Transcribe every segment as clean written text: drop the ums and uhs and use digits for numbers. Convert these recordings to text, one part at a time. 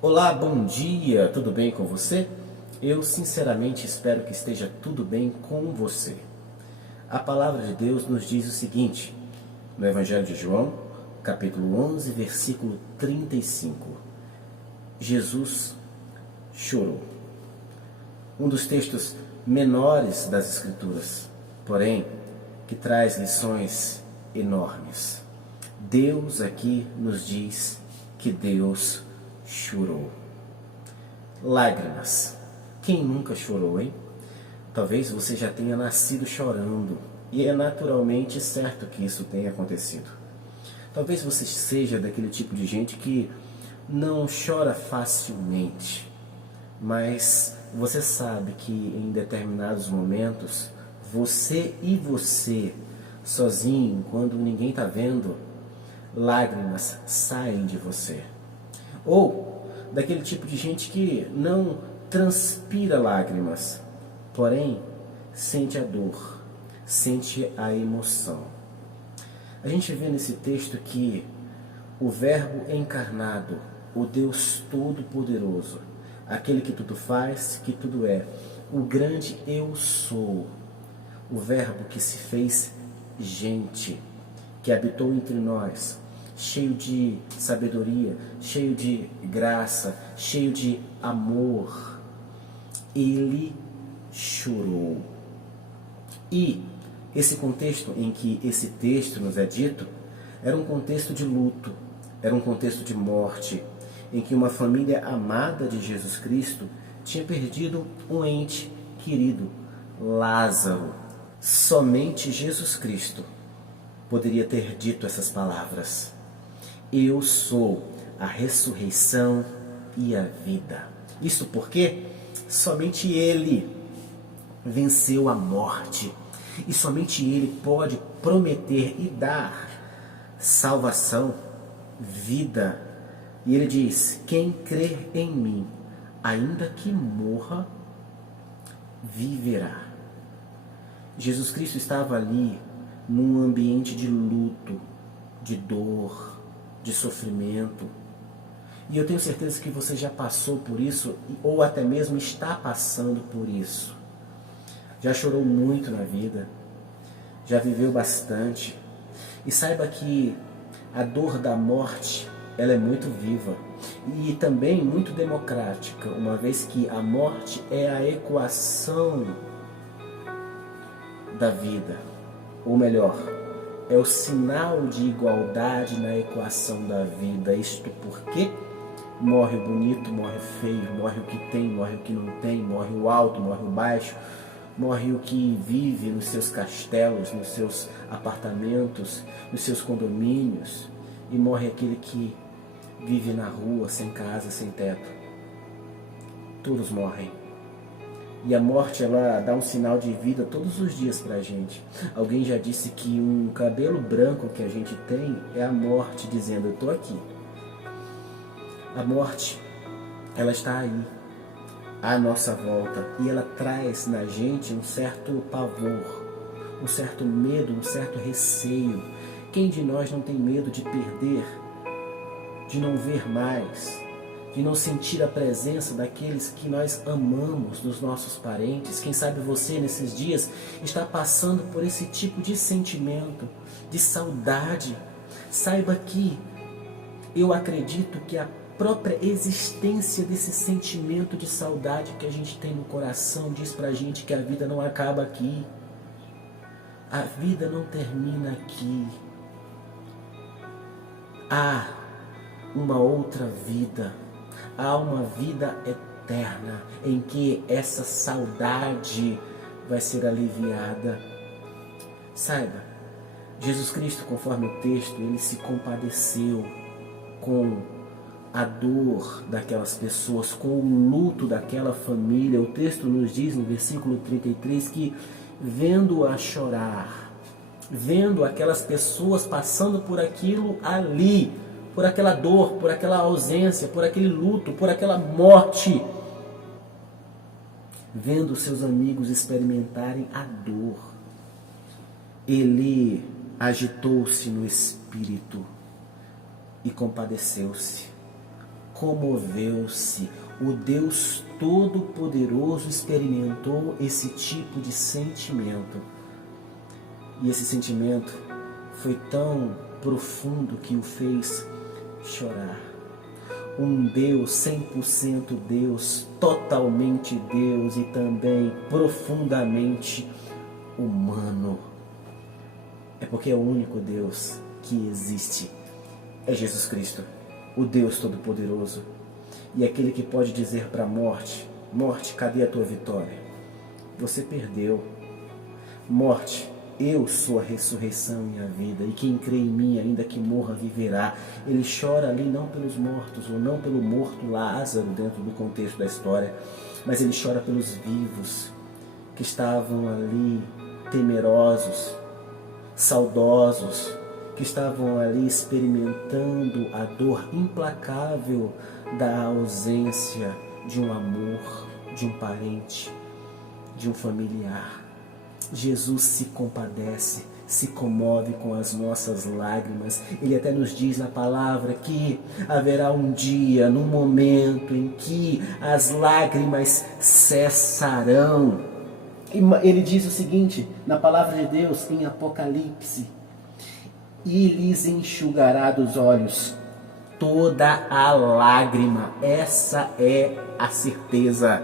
Olá, bom dia, tudo bem com você? Eu sinceramente espero que esteja tudo bem com você. A palavra de Deus nos diz o seguinte, no Evangelho de João, capítulo 11, versículo 35. Jesus chorou. Um dos textos menores das Escrituras, porém, que traz lições enormes. Deus aqui nos diz que Deus chorou. Lágrimas. Quem nunca chorou, hein? Talvez você já tenha nascido chorando, e é naturalmente certo que isso tenha acontecido. Talvez você seja daquele tipo de gente que não chora facilmente, mas você sabe que em determinados momentos, você, sozinho, quando ninguém está vendo, lágrimas saem de você. Ou daquele tipo de gente que não transpira lágrimas, porém sente a dor, sente a emoção. A gente vê nesse texto que o Verbo encarnado, o Deus Todo-Poderoso, aquele que tudo faz, que tudo é, o grande Eu Sou, o Verbo que se fez gente, que habitou entre nós, cheio de sabedoria, cheio de graça, cheio de amor. Ele chorou. E esse contexto em que esse texto nos é dito, era um contexto de luto, era um contexto de morte, em que uma família amada de Jesus Cristo tinha perdido um ente querido, Lázaro. Somente Jesus Cristo poderia ter dito essas palavras. Eu sou a ressurreição e a vida. Isso porque somente Ele venceu a morte. E somente Ele pode prometer e dar salvação, vida. E Ele diz, quem crer em mim, ainda que morra, viverá. Jesus Cristo estava ali num ambiente de luto, de dor, de sofrimento. E eu tenho certeza que você já passou por isso, ou até mesmo está passando por isso. Já chorou muito na vida, já viveu bastante. E saiba que a dor da morte, ela é muito viva e também muito democrática, uma vez que a morte é a equação da vida, ou melhor, é o sinal de igualdade na equação da vida. Isto porque morre o bonito, morre o feio, morre o que tem, morre o que não tem, morre o alto, morre o baixo, morre o que vive nos seus castelos, nos seus apartamentos, nos seus condomínios, e morre aquele que vive na rua, sem casa, sem teto. Todos morrem. E a morte, ela dá um sinal de vida todos os dias pra gente. Alguém já disse que um cabelo branco que a gente tem é a morte dizendo, eu tô aqui. A morte, ela está aí, à nossa volta, e ela traz na gente um certo pavor, um certo medo, um certo receio. Quem de nós não tem medo de perder, de não ver mais, de não sentir a presença daqueles que nós amamos, dos nossos parentes? Quem sabe você nesses dias está passando por esse tipo de sentimento, de saudade. Saiba que eu acredito que a própria existência desse sentimento de saudade que a gente tem no coração diz pra gente que a vida não acaba aqui. A vida não termina aqui. Há uma outra vida. Há uma vida eterna em que essa saudade vai ser aliviada. Saiba, Jesus Cristo, conforme o texto, ele se compadeceu com a dor daquelas pessoas, com o luto daquela família. O texto nos diz no versículo 33 que vendo-a chorar, vendo aquelas pessoas passando por aquilo ali, por aquela dor, por aquela ausência, por aquele luto, por aquela morte, vendo seus amigos experimentarem a dor, ele agitou-se no espírito e compadeceu-se comoveu-se. O Deus Todo-Poderoso experimentou esse tipo de sentimento. E esse sentimento foi tão profundo que o fez chorar. Um Deus 100% Deus, totalmente Deus e também profundamente humano. É porque é o único Deus que existe. É Jesus Cristo, o Deus Todo-Poderoso. E aquele que pode dizer para a morte: morte, cadê a tua vitória? Você perdeu. Morte, eu sou a ressurreição e a vida, e quem crê em mim, ainda que morra, viverá. Ele chora ali não pelos mortos, ou não pelo morto Lázaro, dentro do contexto da história, mas ele chora pelos vivos, que estavam ali temerosos, saudosos, que estavam ali experimentando a dor implacável da ausência de um amor, de um parente, de um familiar. Jesus se compadece, se comove com as nossas lágrimas. Ele até nos diz na palavra que haverá um dia, num momento em que as lágrimas cessarão. Ele diz o seguinte na palavra de Deus em Apocalipse: e lhes enxugará dos olhos toda a lágrima. Essa é a certeza.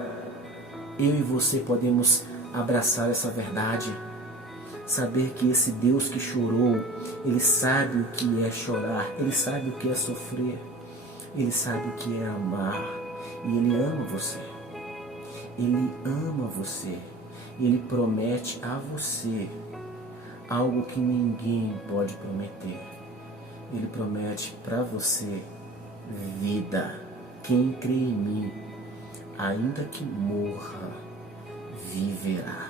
Eu e você podemos abraçar essa verdade, saber que esse Deus que chorou, Ele sabe o que é chorar, Ele sabe o que é sofrer, Ele sabe o que é amar, e Ele ama você. Ele ama você. Ele promete a você algo que ninguém pode prometer. Ele promete para você vida. Quem crê em mim, ainda que morra, viverá.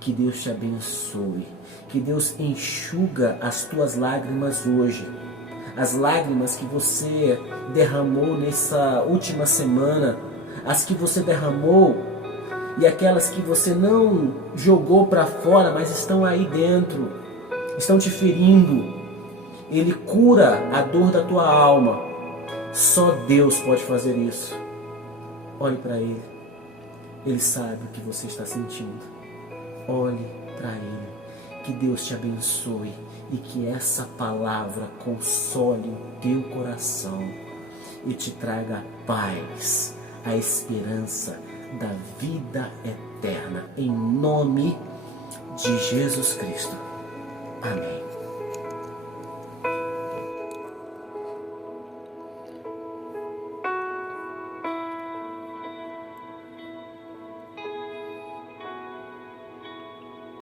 Que Deus te abençoe. Que Deus enxuga as tuas lágrimas hoje. As lágrimas que você derramou nessa última semana, as que você derramou e aquelas que você não jogou para fora, mas estão aí dentro, estão te ferindo. Ele cura a dor da tua alma. Só Deus pode fazer isso. Olhe para Ele. Ele sabe o que você está sentindo. Olhe para Ele. Que Deus te abençoe e que essa palavra console o teu coração e te traga a paz, a esperança da vida eterna. Em nome de Jesus Cristo. Amém.